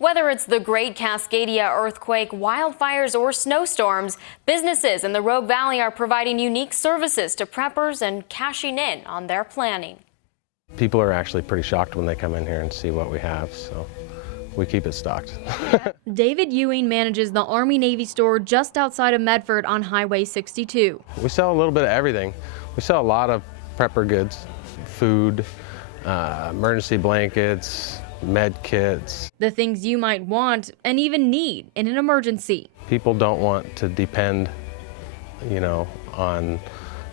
Whether it's the Great Cascadia earthquake, wildfires, or snowstorms, businesses in the Rogue Valley are providing unique services to preppers and cashing in on their planning. People are actually pretty shocked when they come in here and see what we have, so we keep it stocked. David Ewing manages the Army-Navy store just outside of Medford on Highway 62. We sell a little bit of everything. We sell a lot of prepper goods, food, emergency blankets, med kits. The things you might want and even need in an emergency. People don't want to depend, on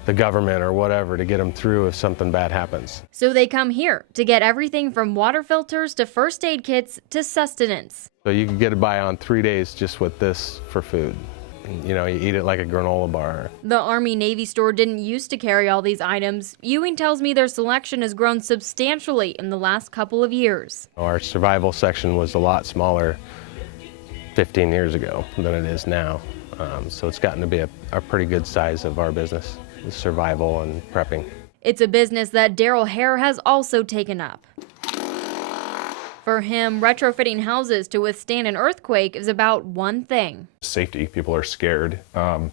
the government or whatever to get them through if something bad happens. So they come here to get everything from water filters to first aid kits to sustenance. So you can get by on 3 days just with this for food. You eat it like a granola bar. The Army-Navy store didn't used to carry all these items. Ewing tells me their selection has grown substantially in the last couple of years. Our survival section was a lot smaller 15 years ago than it is now. So it's gotten to be a pretty good size of our business, survival and prepping. It's a business that Daryl Hare has also taken up. For him, retrofitting houses to withstand an earthquake is about one thing. Safety. People are scared, and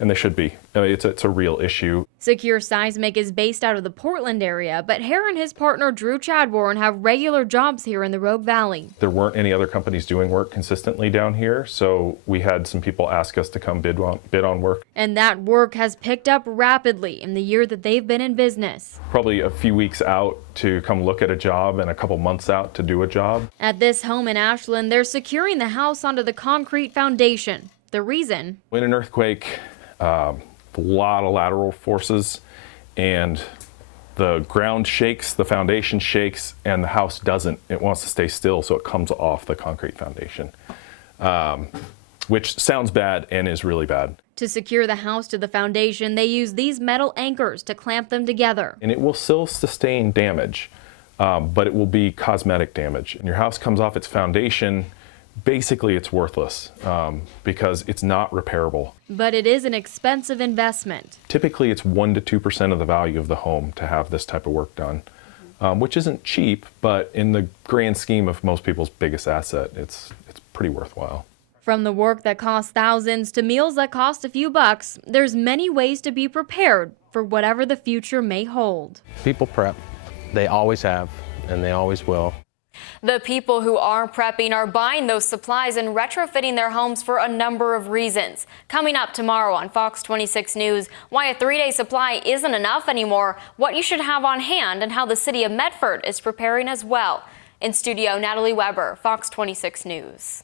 they should be. It's a real issue. Secure Seismic is based out of the Portland area, but Hare and his partner Drew Chadbourne have regular jobs here in the Rogue Valley. There weren't any other companies doing work consistently down here, so we had some people ask us to come bid on work. And that work has picked up rapidly in the year that they've been in business. Probably a few weeks out to come look at a job and a couple months out to do a job. At this home in Ashland, they're securing the house onto the concrete foundation. The reason? In an earthquake, a lot of lateral forces, and the ground shakes, the foundation shakes, and the house doesn't. It wants to stay still, so it comes off the concrete foundation, which sounds bad and is really bad. To secure the house to the foundation, they use these metal anchors to clamp them together. And it will still sustain damage, but it will be cosmetic damage. And your house comes off its foundation, basically it's worthless because it's not repairable. But it is an expensive investment. Typically it's 1% to 2% of the value of the home to have this type of work done, which isn't cheap, but in the grand scheme of most people's biggest asset, it's pretty worthwhile. From the work that costs thousands to meals that cost a few bucks, there's many ways to be prepared for whatever the future may hold. People prep. They always have, and they always will. The people who are prepping are buying those supplies and retrofitting their homes for a number of reasons. Coming up tomorrow on Fox 26 News, why a 3-day supply isn't enough anymore, what you should have on hand, and how the city of Medford is preparing as well. In studio, Natalie Weber, Fox 26 News.